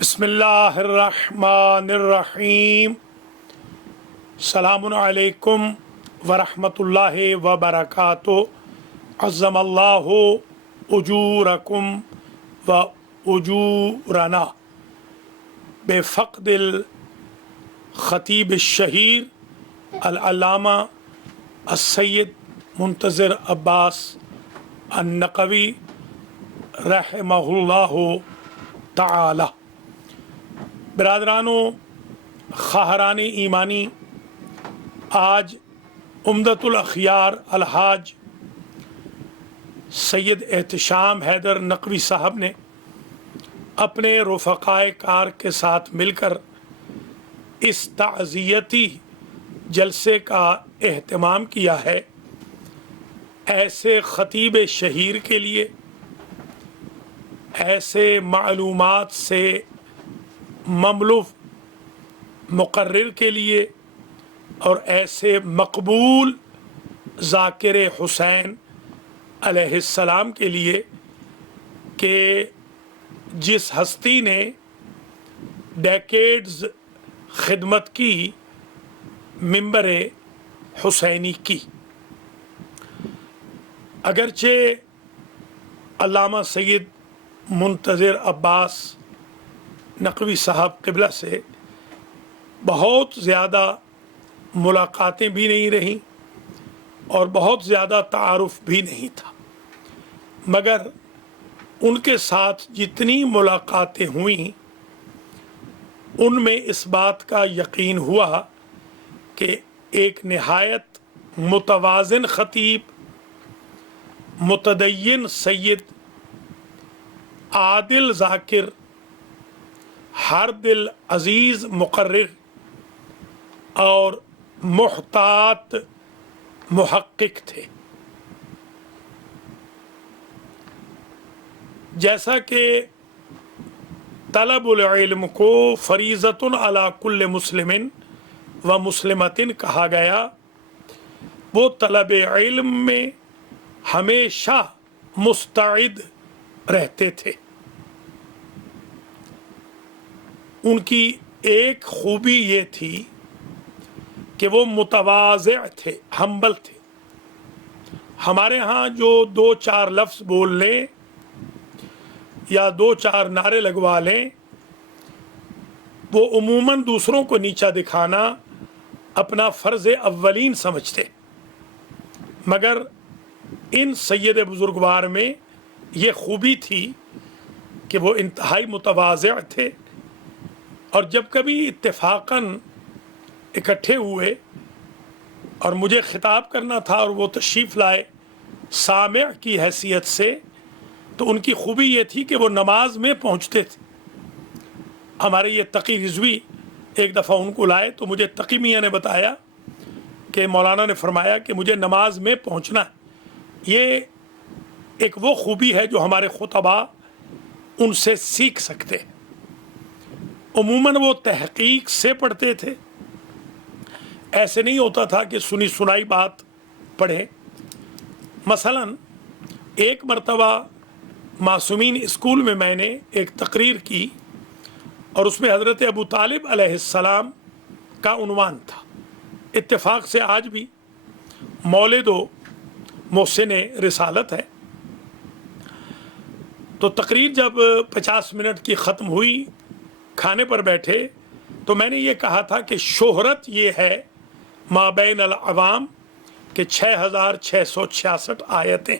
بسم اللہ الرحمن الرحیم السلام علیکم ورحمۃ اللہ وبرکاتہ عظم اللہ اجورکم و اجورنا بفقد الخطیب الشہیر العلامہ السید منتظر عباس النقوی رحمہ اللہ تعالی۔ برادران و خواہران ایمانی، آج عمدۃ الاخیار الحاج سید احتشام حیدر نقوی صاحب نے اپنے رفقائے کار کے ساتھ مل کر اس تعزیتی جلسے کا اہتمام کیا ہے۔ ایسے خطیب شہیر کے لیے، ایسے معلومات سے مملو مقرر کے لیے اور ایسے مقبول ذاکر حسین علیہ السلام کے لیے کہ جس ہستی نے ڈیکیڈز خدمت کی منبر حسینی کی۔ اگرچہ علامہ سید منتظر عباس نقوی صاحب قبلہ سے بہت زیادہ ملاقاتیں بھی نہیں رہیں اور بہت زیادہ تعارف بھی نہیں تھا، مگر ان کے ساتھ جتنی ملاقاتیں ہوئیں ان میں اس بات کا یقین ہوا کہ ایک نہایت متوازن خطیب، متدین سید، عادل ذاکر، ہر دل عزیز مقرر اور محتاط محقق تھے۔ جیسا کہ طلب العلم کو فریضۃ علی کل مسلم و مسلمۃ کہا گیا، وہ طلب علم میں ہمیشہ مستعد رہتے تھے۔ ان کی ایک خوبی یہ تھی کہ وہ متواضع تھے، ہمبل تھے۔ ہمارے ہاں جو دو چار لفظ بول لیں یا دو چار نعرے لگوا لیں، وہ عموماً دوسروں کو نیچا دکھانا اپنا فرض اولین سمجھتے، مگر ان سید بزرگوار میں یہ خوبی تھی کہ وہ انتہائی متواضع تھے، اور جب کبھی اتفاقاً اکٹھے ہوئے اور مجھے خطاب کرنا تھا اور وہ تشریف لائے سامع کی حیثیت سے، تو ان کی خوبی یہ تھی کہ وہ نماز میں پہنچتے تھے۔ ہمارے یہ تقی رضوی ایک دفعہ ان کو لائے تو مجھے تقی میاں نے بتایا کہ مولانا نے فرمایا کہ مجھے نماز میں پہنچنا ہے۔ یہ ایک وہ خوبی ہے جو ہمارے خطباء ان سے سیکھ سکتے ہیں۔ عموماً وہ تحقیق سے پڑھتے تھے، ایسے نہیں ہوتا تھا کہ سنی سنائی بات پڑھیں۔ مثلاً ایک مرتبہ معصومین اسکول میں میں نے ایک تقریر کی اور اس میں حضرت ابو طالب علیہ السلام کا عنوان تھا۔ اتفاق سے آج بھی مولد و محسن رسالت ہے۔ تو تقریر جب 50 منٹ کی ختم ہوئی، کھانے پر بیٹھے، تو میں نے یہ کہا تھا کہ شہرت یہ ہے مابین العوام کہ 6666 آیتیں۔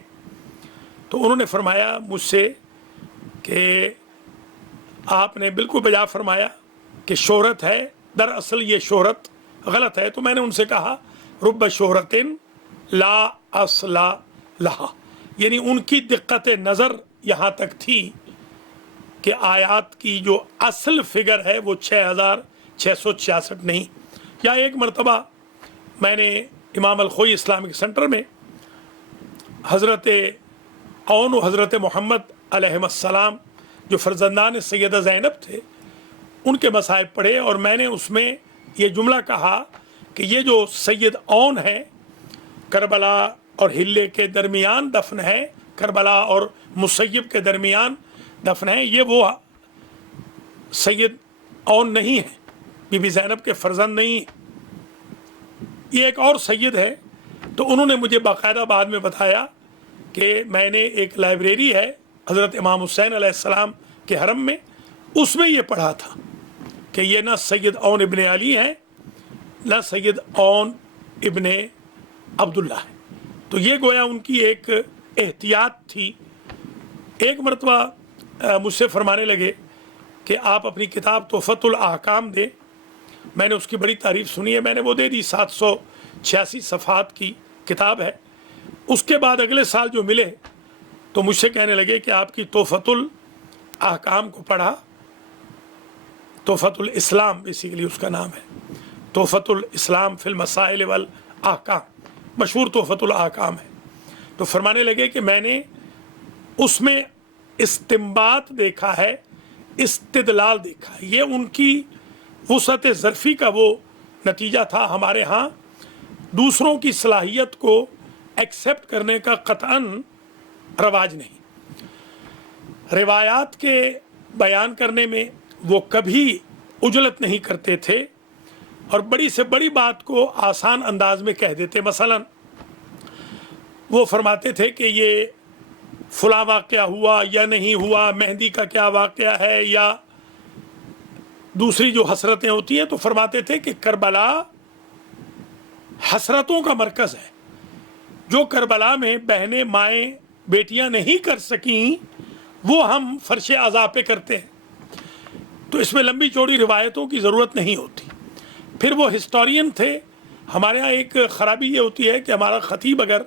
تو انہوں نے فرمایا مجھ سے کہ آپ نے بالکل بجا فرمایا کہ شہرت ہے، دراصل یہ شہرت غلط ہے۔ تو میں نے ان سے کہا رب شہرت لا اصل لہا، یعنی ان کی دقت نظر یہاں تک تھی کہ آیات کی جو اصل فگر ہے وہ 6666 نہیں۔ یا ایک مرتبہ میں نے امام الخوئی اسلامک سینٹر میں حضرت اون و حضرت محمد علیہ السلام جو فرزندان سیدہ زینب تھے، ان کے مصائب پڑھے، اور میں نے اس میں یہ جملہ کہا کہ یہ جو سید اون ہے کربلا اور ہلے کے درمیان دفن ہے، کربلا اور مسیب کے درمیان دفن ہے، یہ وہ सैयद औन नहीं है, बीबी ज़ैनब के फर्जंद नहीं है, ये एक और सैयद है। तो उन्होंने मुझे बाकायदा बाद में बताया कि मैंने एक लाइब्रेरी है हज़रत इमाम हुसैन अलैहिस्सलाम के हरम में, उसमें ये पढ़ा था कि ये ना सैयद औन इब्ने अली हैं ना सैयद औन इब्ने अब्दुल्ला है। तो ये गोया उनकी एक एहतियात थी। एक मरतबा मुझसे फरमाने लगे कि आप अपनी किताब तोहफ़तुल अहकाम दें। मैंने उसकी बड़ी तारीफ़ सुनी है, मैंने वो दे दी। 786 सफ़हात की किताब है। उसके बाद अगले साल जो मिले तो मुझसे कहने लगे कि आपकी तोहफ़तुल अहकाम को पढ़ा, तोहफ़तुल इस्लाम बेसिकली उसका नाम है, तोहफ़तुल इस्लाम फिल मसाइल वल अहकाम, मशहूर तोहफ़तुल अहकाम है। तो फरमाने लगे कि मैंने उसमें इस्तिंबात देखा है, इस्तिदलाल देखा है। ये उनकी वुसअत ज़र्फ़ी का वो नतीजा था। हमारे यहाँ दूसरों की सलाहियत को एक्सेप्ट करने का क़तअन रवाज नहीं। रिवायात के बयान करने में वो कभी उजलत नहीं करते थे और बड़ी से बड़ी बात को आसान अंदाज में कह देते। मसलन वो फरमाते थे कि ये फलां वाक़या हुआ या नहीं हुआ, मेहंदी का क्या वाक़या है, या दूसरी जो हसरतें होती हैं, तो फरमाते थे कि करबला हसरतों का मरकज़ है। जो करबला में बहनें माएँ बेटियां नहीं कर सकीं वो हम फर्श अज़ाब पे करते हैं। तो इसमें लंबी चौड़ी रिवायतों की ज़रूरत नहीं होती। फिर वो हिस्टोरियन थे। हमारे यहाँ एक ख़राबी ये होती है कि हमारा ख़तीब अगर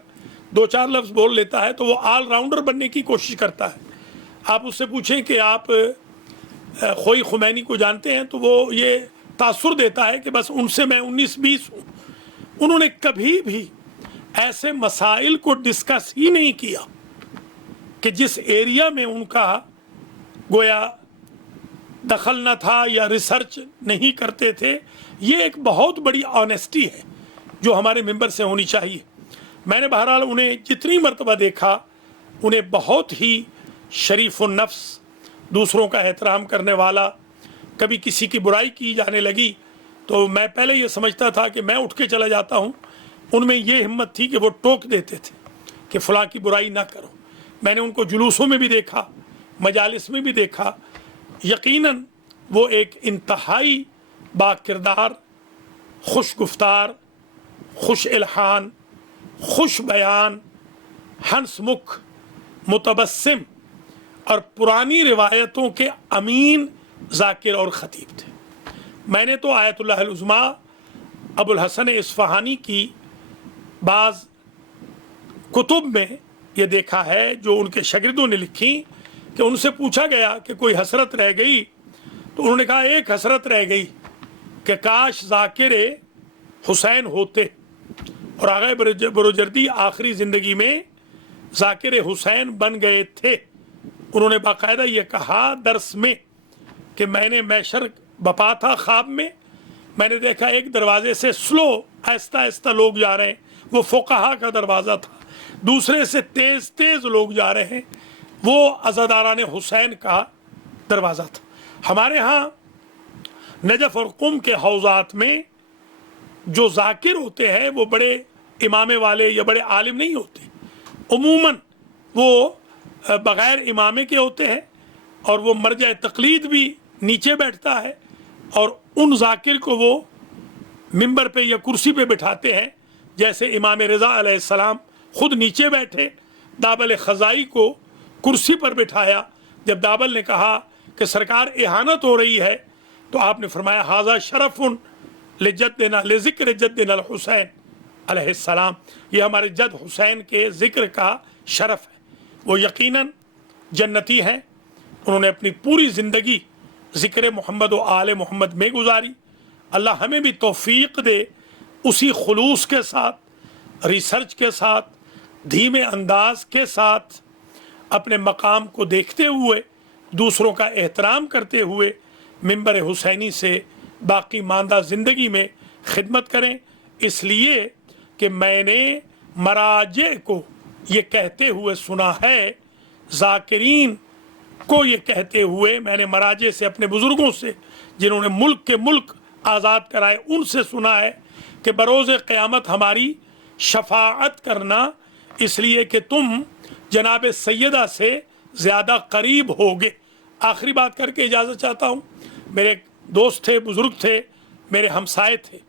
2-4 लफ्ज़ बोल लेता है तो वो ऑल राउंडर बनने की कोशिश करता है। आप उससे पूछें कि आप खोई खुमैनी को जानते हैं तो वो ये तासुर देता है कि बस उनसे मैं 19-20 हूँ। उन्होंने कभी भी ऐसे मसाइल को डिस्कस ही नहीं किया कि जिस एरिया में उनका गोया दखल न था या रिसर्च नहीं करते थे। ये एक बहुत बड़ी ऑनेस्टी है जो हमारे मेंबर से होनी चाहिए। मैंने बहरहाल उन्हें जितनी मर्तबा देखा, उन्हें बहुत ही शरीफ़ुन नफ्स, दूसरों का एहतराम करने वाला। कभी किसी की बुराई की जाने लगी तो मैं पहले ये समझता था कि मैं उठ के चला जाता हूँ। उनमें ये हिम्मत थी कि वो टोक देते थे कि फ़लाँ की बुराई ना करो। मैंने उनको जुलूसों में भी देखा, मजालिस में भी देखा। यकीनन वो एक इंतहाई बाकिरदार, खुश गुफ्तार, खुश इल्हान, खुश बयान, हंसमुख, मुतबस्सिम और पुरानी रिवायतों के अमीन ज़ाकिर और ख़तीब थे। मैंने तो आयतुल्लाह अल उज़्मा अबुल हसन इस्फ़हानी की बाज़ कुतुब में ये देखा है जो उनके शागिर्दों ने लिखी कि उनसे पूछा गया कि कोई हसरत रह गई, तो उन्होंने कहा एक हसरत रह गई कि काश ज़ाकिर हुसैन होते। और आगे बरोजर्दी आखिरी ज़िंदगी में ज़ाकिर हुसैन बन गए थे। उन्होंने बाकायदा ये कहा दर्स में कि मैंने मैशर बपा था ख्वाब में, मैंने देखा एक दरवाजे से स्लो आहिस्ता आहिस्ता लोग जा रहे हैं, वो फ़ुक़हा का दरवाज़ा था। दूसरे से तेज़ तेज़ लोग जा रहे हैं, वो अज़ादारान हुसैन का दरवाज़ा था। हमारे यहाँ नजफ़ और कुम के हौज़ात में जो ज़ाकिर होते हैं वो बड़े इमामे वाले या बड़े आलिम नहीं होते। उमूमन वो बग़ैर इमामे के होते हैं और वो मरजा तक़लीद भी नीचे बैठता है और उन ज़ाकिर को वो मिंबर पे या कुर्सी पे बिठाते हैं। जैसे इमाम रज़ा अलैहिस्सलाम ख़ुद नीचे बैठे, दाबल ख़ज़ाई को कुर्सी पर बिठाया। जब दाबल ने कहा कि सरकार इहानत हो रही है तो आपने फरमाया हाज़ा शरफ़ुन लिजद्दिना लिज़िक्र जद्दिना हुसैन अलैहिस्सलाम, ये हमारे जद हुसैन के ज़िक्र का शरफ़ है। वो यकीनन जन्नती हैं। उन्होंने अपनी पूरी ज़िंदगी ज़िक्र मोहम्मद व आले मोहम्मद में गुजारी। अल्लाह हमें भी तौफ़ीक़ दे उसी खुलूस के साथ, रिसर्च के साथ, धीमे अंदाज के साथ, अपने मकाम को देखते हुए, दूसरों का एहतराम करते हुए मिंबर हुसैनी से बाकी मांदा ज़िंदगी में खिदमत करें। इसलिए कि मैंने मराजे को ये कहते हुए सुना है, ज़ाकिरीन को ये कहते हुए मैंने मराजे से, अपने बुजुर्गों से जिन्होंने मुल्क के मुल्क आज़ाद कराए, उनसे सुना है कि बरोज़ क़यामत हमारी शफाअत करना, इसलिए कि तुम जनाब सैयदा से ज़्यादा करीब होगे। आखिरी बात करके इजाज़त चाहता हूँ। मेरे दोस्त थे, बुज़ुर्ग थे, मेरे हमसाए थे,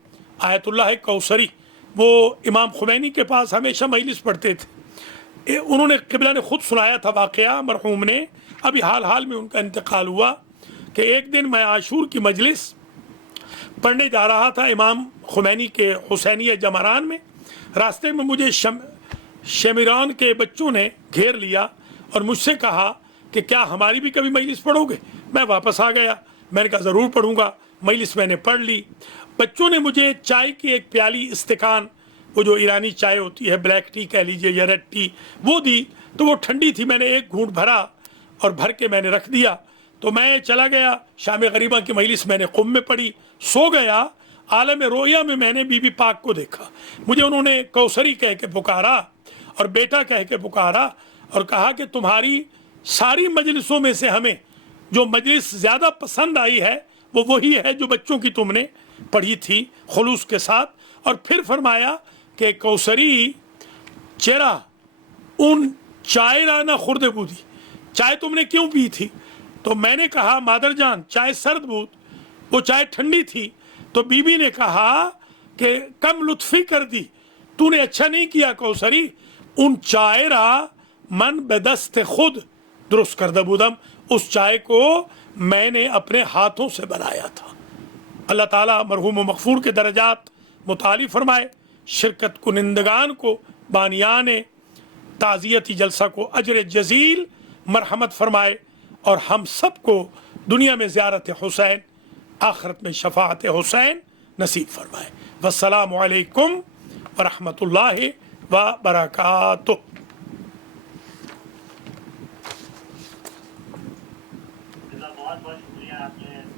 आयतुल्लाह कौसरी, वो इमाम खुमैनी के पास हमेशा मजलिस पढ़ते थे। उन्होंने, क़िबला ने ख़ुद सुनाया था वाक़या, मरहूम ने, अभी हाल हाल में उनका इंतकाल हुआ, कि एक दिन मैं आशूर की मजलिस पढ़ने जा रहा था इमाम खुमैनी के हुसैनिया जमरान में। रास्ते में मुझे शमीरान के बच्चों ने घेर लिया और मुझसे कहा कि क्या हमारी भी कभी मजलिस पढ़ोगे। मैं वापस आ गया, मैंने कहा ज़रूर पढ़ूंगा। मजलिस मैंने पढ़ ली। बच्चों ने मुझे चाय की एक प्याली, इस्तेकान, वो जो ईरानी चाय होती है, ब्लैक टी कह लीजिए या रेड टी, वो दी। तो वो ठंडी थी, मैंने एक घूंट भरा और भर के मैंने रख दिया। तो मैं चला गया, शाम गरीबा की मजलिस मैंने क़ुम में पढ़ी, सो गया। आलम रोया में मैंने बीबी पाक को देखा। मुझे उन्होंने कौसरी कह के पुकारा और बेटा कह के पुकारा और कहा कि तुम्हारी सारी मजलिसों में से हमें जो मजलिस ज़्यादा पसंद आई है वो वही है जो बच्चों की तुमने पढ़ी थी खुलूस के साथ। और फिर फरमाया कि कौसरी चेरा उन चाय राना खुर्द बूदी, चाय तुमने क्यों पी थी। तो मैंने कहा मादर जान चाय सर्द बूद, वो चाय ठंडी थी। तो बीबी ने कहा कि कम लुत्फ़ी कर दी, तूने अच्छा नहीं किया कौसरी, उन चाय रा मन बेदस्त खुद दुरुस्त कर दबूदम, उस चाय को मैंने अपने हाथों से बनाया था। अल्लाह ताला मरहूम मग़फ़ूर के दरजात मुताली फरमाए, शिरकत कुनिंदगान को, बानियान ताज़ियती जलसा को अजर जज़ील मरहमत फरमाए और हम सब को दुनिया में ज़ियारत हुसैन, आखिरत में शफ़ाअत हुसैन नसीब फरमाए। वस्सलामु अलैकुम व रहमतुल्लाहि व बरकातुहू। बहुत बहुत शुक्रिया, आपने